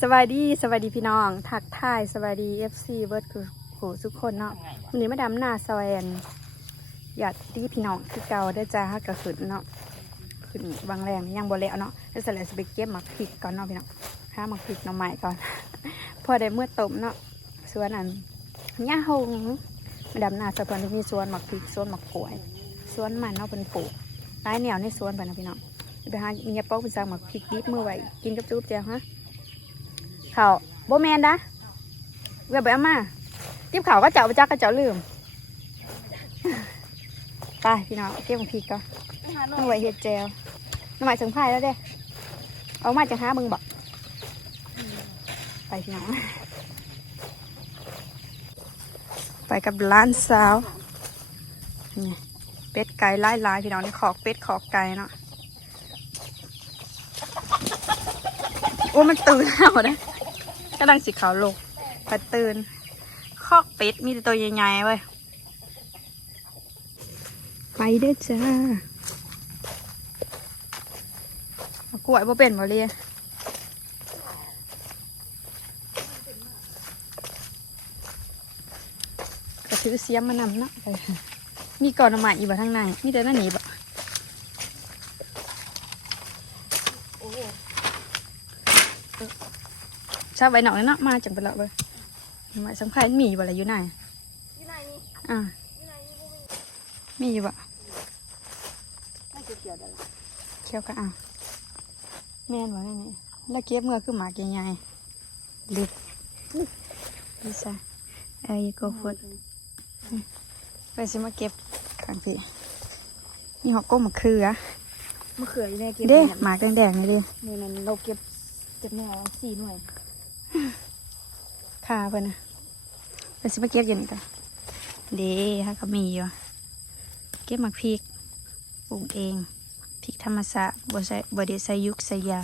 สวัสดีสวัสดีพี่น้อง ทักทายสวัสดีเอฟซีเบิร์ดคือผู้ทุกคนเนาะวันนี้มาดำหน้าซอยแอนอยากที่พี่น้องคือเก่าได้จ้าฮักกระสุนเนาะขึ้นบางแรงยังบ่แล้วเนาะแล้วเสร็จแล้วสิไปเก็บหมักพริกก่อนเนาะพี่น้องหาหมักพริกหน่อไม้ก่อน พอได้เมื่อต้มเนาะสวนอันย่าหงมาดำหน้าสะพานที่มีสวนหมักพริกสวนหมักกล้วยสวนมันเนาะเป็นปลูกหลายแนวในสวนไปนะพี่น้อง ไปหาเมียโป๊กเป็นสร้างหมักพริกดิบมือไว้กินกับจุ๊บเจียวฮะเขาโบแมนนะเว็บไปเอามาทิปเขาก็เจาะไปจักก็เจาะลืมไปพี่น้องเก็บของพีกก่อนต้อไว้เห็ดเจลน้ำหมายถึงไพ่แล้วเด้เอามาจากห้ามึงบอกไปพี่น้องไปกับร้านสาว นี่เป็ดไก่ไล่ลายพี่น้องนี่ขอกเป็ดขอกไก่เนาะ อ้มันตื่นแล้วนะกำลังสิขาวลงไปตื่นคอกเป็ดมีแต่ตัวใหญ่ๆเว้ยไปเด้อจ้าเอากล้วยบ่เป็นบ่เรียกระถือเสียมมานำเนาะไปมีก่อนเอามาอีกบ่ทางในมีแต่นั่นหนีบ่ ชอบไปหนอกเลยเนาะมาจังไปและเว้ยหมายสำคัญมีอยู่บ่อะไรอยู่ไหนอยู่ไหนนี่อ่าอยู่ไหนนี่บ่มีมีอยู่บ่น่าจะเกี่ยวเดี๋ยวละเคี้ยวก็อะแม่นบ่ได้นี่แล้วเก็บเมื่อคือหมากใหญ่ๆลึกดีซ่ะเอ้ยก็ฟดไปสิมาเก็บข้างพี่มีหอกก้มมะเขือมะเขืออยู่ในเก็บเด้นี่ยหมากแดงๆนี่เด้มือนั้นเราเก็บจากแนวสี่หน่วย คาเพิ่นน่ะไปสิมาเก็บอยู่นี่กันเด้ฮะก็มีอยู่เก็บหมากพริกปลูกเองพริกธรรมชาติบ่ใส่บ่ได้ใส่ยุกใส่ยา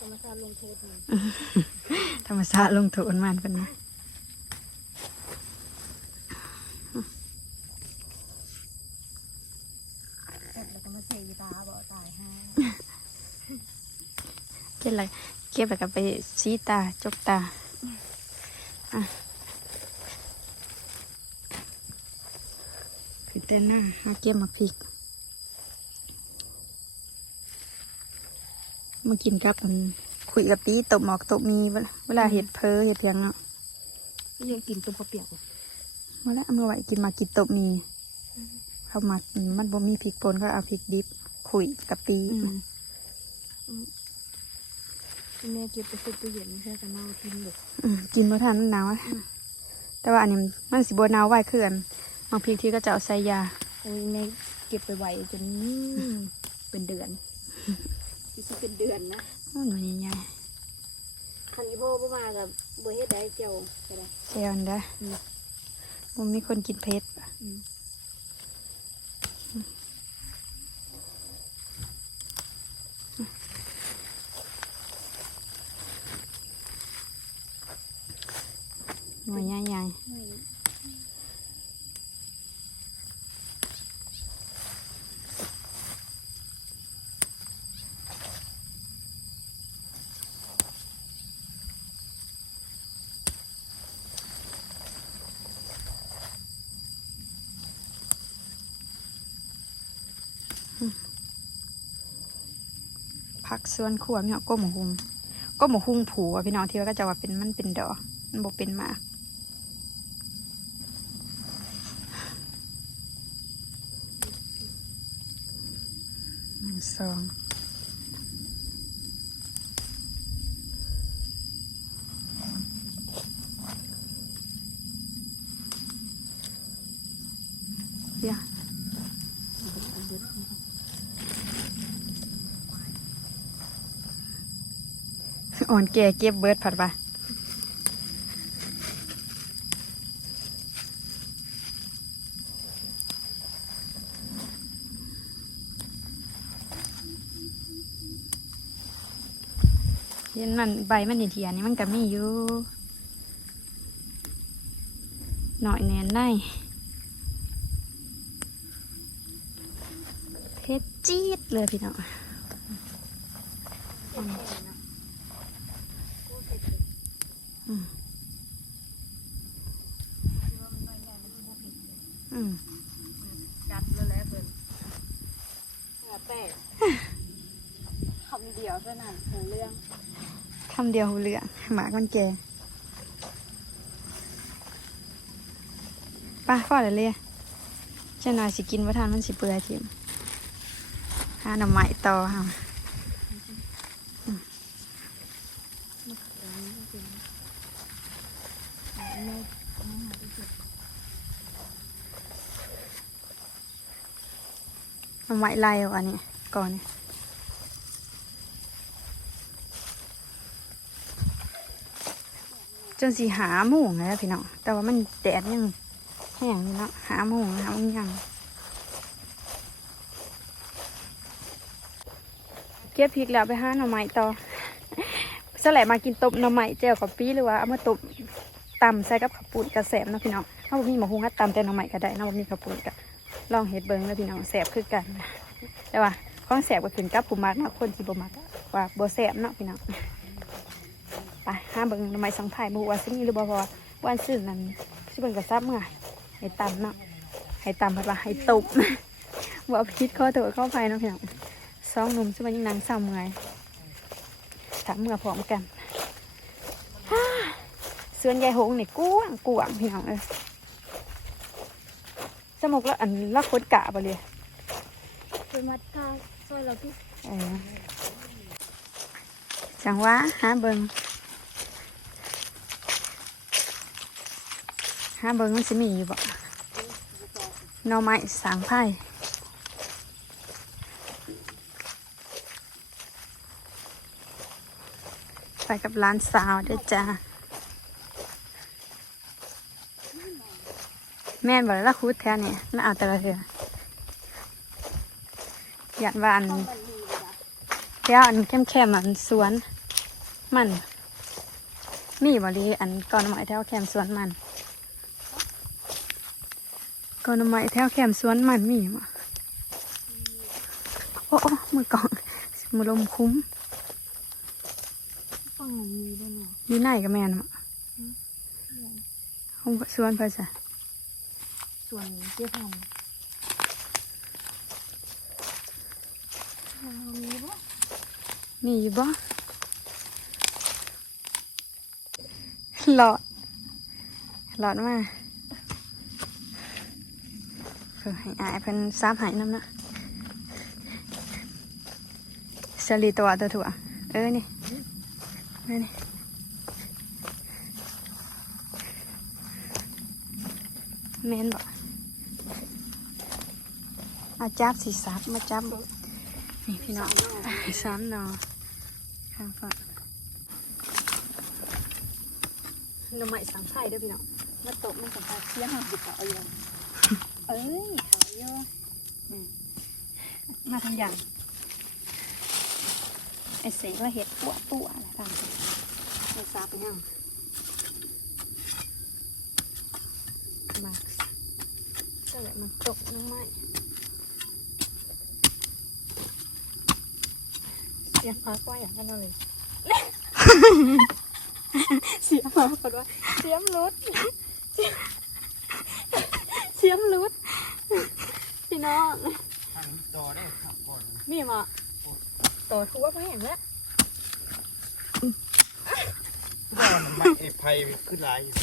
ธรรมชาติลงโทษมันธรรมชาติลงโทษมันเป็นนะแล้วก็มาใส่ตาบ่ตายฮะเก็บอะไร เก็บแล้วก็ไปซีตาจกตาอะคือเต้นหน้ามาเก็บมาพริก มากินกับอันคุยกับปีตบหมอกตบมีเวลาเวลาเห็ดเพอเห็ดเพียงเนาะยังกินตัวเปียกๆอยู่เมื่อไรเอามาไว้กินมากินตบมีเขามามันบ่มีพริกป่นก็เอาพริกดิบคุยกับปี แม่เก็บไปใส่ตู้เย็นเพื่อจะมากินหมดอืมกินบ่ทันมันหนาวอะแต่ว่าอันนี้มันสิบ่หนาวไว้คือกันบางพริกที่ก็จะเอาใส่ยาโอ้ยแม่เก็บไปไว้จนเป็นเดือนที่สิเป็นเดือนนะโอ้หน่วยใหญ่คันอีโบบ่มากับบ่เฮ็ดได้เจียวก็ได้ๆเจียวอันเด้ออืมบ่มีคนกินเผ็ดอื หน่วยใหญ่ไม่ๆผักสวนครัวมีเฮาก้มหุงก้มหุงผูอะพี่น้องที่ว่าก็จะว่าเป็นมันเป็นดอกมันบ่เป็นมาก หนึ่งสองเดี๋ยวอ่อนแก่เก็บเบิร์ดผัดป นมันใบมันเทียนนี่มันก็มีอยู่หน่อยแน่นในเพชรจี๊ดเลยพี่น้อง เผ็ดเลยนะกูเผ็ดเลย อืม คิดว่ามันน้อยใหญ่มันกูเผ็ดเลย อืม จัดเลยแหละเพิ่นเหงื่อแตกคำเดียวเท่านั้นหูเรื่อง คำเดียวเหลืองหมากมันแก่ป้าพ่อเดี๋ยเลยเจ้าน่อยสิกินว่าทานมันสิเปื่อยทิมหาหน่อไม้ต่อค่ะหน่อไม้ลายเอาอันนี้ก่อนเนี่ย นสีหาโมงแล้วพี่น้องแต่ว่ามันแดดยังแห้งอยู่เนาะหาโมงหาโมงยังเก็บพริกแล้วไปหาหน่อไม้ต่อสลายมากินต้มหน่อไม้เจียวกับปีหรือว่าเอามาต้มตำใส่กับข้าวปุ้นกระแสบนะพี่น้องถ้าบ่มีหมูหุงฮัดตำแต่หน่อไม้ก็ได้เนาะบ่มีข้าวปุ้นก็ลองเฮ็ดเบิ่งแล้วพี่น้องแสบคือกันแต่ว่าของแสบก็ขึ้นกับผู้มักนาะคนที่บ่มักว่าบ่แสบเนาะพี่น้อง หาเบิ่งหน่อไม้สังไผ่บ่รู้ว่าสิมีหรือบ่เพราะว่าวันซื่อนั้นสิเบิ่งก็ซับเมื่อให้ตำเนาะให้ตำเพิ่นว่าให้ตุบบ่เอาพิษข้อโทษเข้าไปเนาะพี่น้องสองหนุ่มสิมันยังนางเศร้าเมื่อยถามเมื่อพร้อมกันฮ่าเสือนยายหงนี่กว้างกว้างพี่น้องเอ้ยสมกแล้วอันละคนกะบ่เลยเป็นมัดข้าวซอยเราพี่เออจังหว่าหาเบิง หาเบิ้งมันสิมีอยู่บ่หน่อไม้สางไผ่ไปกับร้านสาวเด้อจ้าแม่นบอกแล้วคุดแท้เนี่ยน่าอาแต่ละเถื่ออยากว่าอันข้าวมันมีเลยนะแล้วอันเข้มแคมอันสวนมัน มีบริอันก่อนหมายแถวแคมสวนมัน ก่อนหมายแถวแคมสวนมันมีมั้โอ้โอ้มือกล่องมือลมคุ้มฟังมันมีด้วยเนาะอยู่ไหนกับแม่นมั้ห้องสวนเพื่อจ้ะส่วนเจ๊ทำมันมีปะมีอยู่บ่หลอดหลอดมา เพื่อให้อายเพิ่นซับหายน้ำนะสลีตัวตัวถั่วเออนี่เออนี่เมนบอกอาจับสีซับมาจับนี่พี่น้องสามหนอข้างก่อนหน่อไม้สังไข่เด้วยพี่น้องมาตกมันสังไข่เที่ยงหยิบเอาอยู่ เอ้ยเขาเยอะอืมมาทำอย่างไอเสียว่าเห็ดปัวปัวอะไรต่างกันไม่ทราบไปยังมาก็เลยมันตกน้องไม้เสียงฟ้าว่าอย่างนั้นเลยเสียงมาปรากฏว่าเสียงรุดเสียงรุดพี่ น้องทางจอได้ขับก่อนมีมาต่อทั่วไปเห็นแล้วว่ามันไม่เอภัยขึ้นหลายอยู่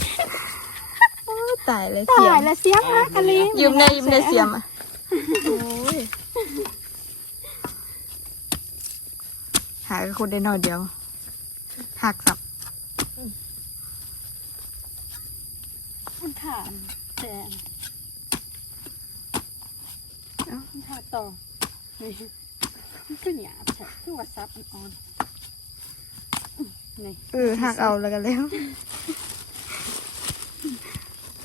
ตายเลยเสียตายมแล้วเสียมากะลียืมในยืมในเสียมอะหายคนได้นอนเดียวหักสับมันถามแต่ เอ้ามันถามต่อนี่มันคือหยาบใช่คือว่าซับอ่อนๆนี่เออหักเอาแล้วกันแล้ว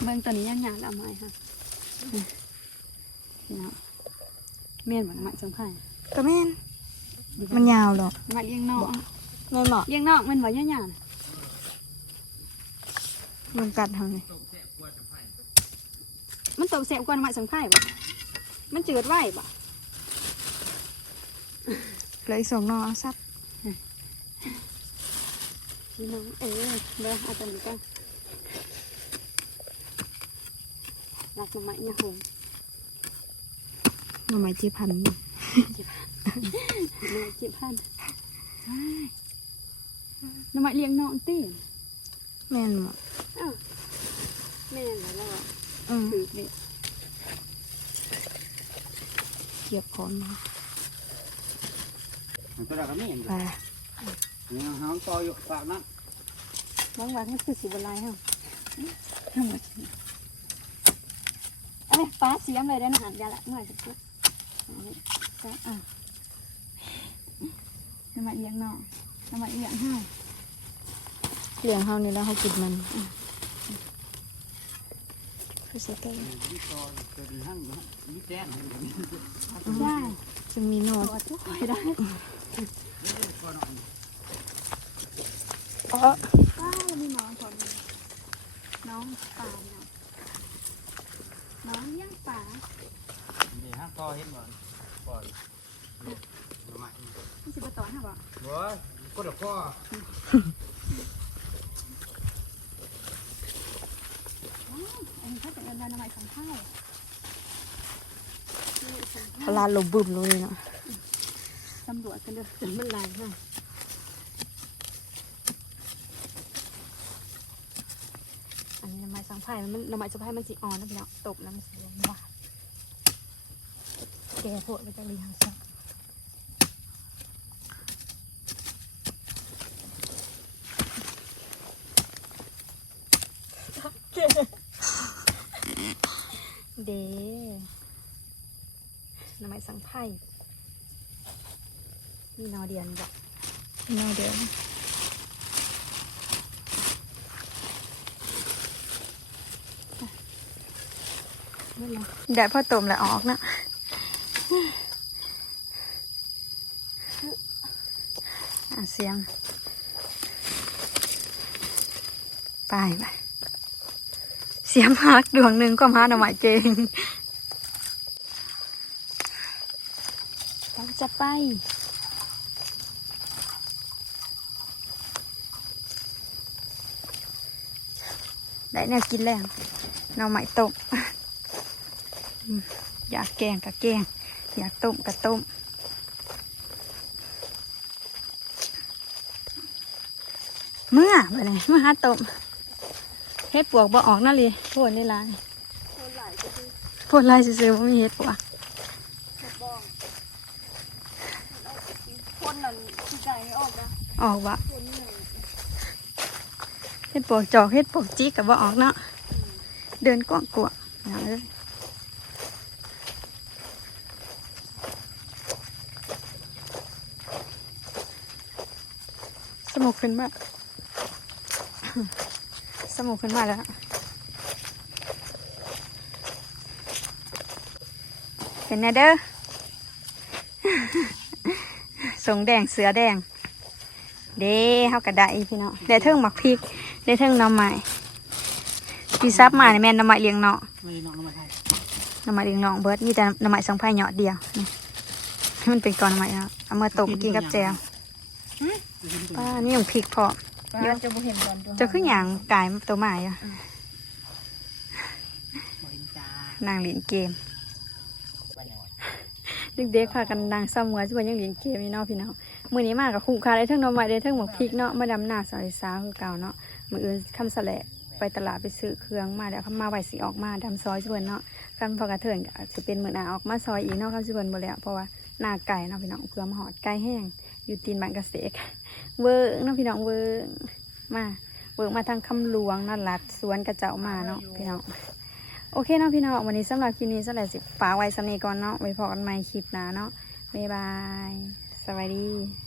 เบิ่งตัวนี้ยังหยาบเอาไหมค่ะพี่น้องเมียนเหมือนไม้สังไข่ก็แม่นมันยาวหรอกมาเลี้ยงนอกแม่นบอกเลี้ยงนอกมันบ่ยาวๆนะมันกัดทางนี้มันโตแสบกว่าไม้สังไข่บ่ มันจืดไว้บ่เหลยสองหนอเอาซับพี่น้องเออเบอร์อาจารย์กันรักมาไหมเนี่ยโหงหน่อไม้จีพันธุ์หน่อยจิบพันน้ำมันเลี้ยงน้องตีแม่นหมออ้าวแม่นแล้วอะอืมถือเนี่ย เกียบคอนมามันก็ได้ก็ไม่เห็นไปนี่หางต่ออยู่ปากนะบางวันนี่คือสีบลายฮะทั้งหมดเอ้ยป้าเสียมเลยได้นะหันยาละหน่อยสักปุ๊บอันนี้ก็อะน้ำมันเลี้ยงน้องน้ำมันเลี้ยงให้เลี้ยงเฮานี่แล้วเฮากินมัน คือสิได้นี่ต่อเป็นห้างนี่แจ้งได้จะมีหนอตัวทุกคนได้อ๋อว้าวมีน้องคนหนึ่งน้องป่าเนาะน้องเลี้ยังป่านี่ห้างต่อเห็นบ่บ่อยมาที่สิบตอนฮะบ่บ่ก็เดี๋ยวพ่อ อันนี้เขาจะเอินว่าน้ำมันของข้าวพลาดลมบึ้มเลยเนาะตำรวจกันเด้อจนมันลายฮะอันนี้น้ำมันสังไผ่มันน้ำมันสังไผ่มันสีอ่อนนะพี่น้องตบน้ำมันสีหวานแกโพดไปจะเลี้ยงซะ เดน้ำมันสังไผ่มีนอเดียนบอกนอเดียวเดี๋ยวพอต้มแล้วออกนะอะเสียงไปไปเสียมหักดวงหนึ่งก็มาหน่อไม้เจงเราจะไปได้แนวกินแล้วหน่อไม้ต้มอืมอยากแกงก็แกง อยากต้มก็ต้มเมื่อไปเลยเมื่อหาต้ม ฮ็ดปวกบ่ออกนั่นเลยโพดได้หลายโพดลายซื่อๆบ่มีเฮ็ดปวกคนนั้นที่ใจออกนะออกวะเฮ็ดปวกจอกเฮ็ดปวกจิกกับบ่ออกเนาะเดินกวางกวางๆเอาเลยสมุกขึ้นมา สมุกขึ้นมาแล้วเป็นไงเด้อสงแดงเสือแดง เด้เฮากระไดพี่น้องได้เทิงหมักพริก ได้เทิงหน้ำไม้พี่ซับมาในแม่นหน้ำไม้เลี้ยงเนาะไม่น้องมาให้หน้ำไม้เลี้ยงน้องเบิดมีแต่หน้ำไม้สังไผ่เหยาะเดียวนี่ให้มันเป็นก้อนหน้ำไม้เนาะเอามาต้มกินกับแจวป้านี่ยังพริกพอ เดี๋ยวจะบ่เห็นบอลตัวจะขึ้นอย่างกายตัวใหม่อะบ่เห็นจ้านางเล่นเกมไปหน่อยเด็กๆพากันนางซ้ำมือที่ว่ายังเล่นเกมนี่เนาะพี่น้องมื้อนี้มากับคุ้มค่าได้เทั้งหน้ำไม้ได้เทั้งหมกพริกเนาะมาดำหน้าสอยสาวคือเก่าเนาะมื้ออื่นคำแสละไปตลาดไปซื้อเครื่องมาแล้วคำมาไหวสิออกมาดำซอยสิเพิ่นเนาะคำพอกระเถินก็อาจสิเป็นมื้อหน้าออกมาซอยอีกเนาะคำสิเพิ่นบ่แล้วเพราะว่าหน้าไก่เนาะพี่น้องเพื่อมาหอดไก่แห้ง อยู่ตีนบ้านเกษตรเวิร์กเนาะพี่น้องเวิร์กมาเวิร์กมาทางคำหลวงเนาะลัดสวนกระเจ้ามาเนาะพี่น้องโอเคเนาะพี่น้องวันนี้สำหรับคลิปนี้สำหรับสิฝากไว้สำนีก่อนเนาะไว้พอกันใหม่คลิปหน้าเนาะบ๊ายบาย สวัสดี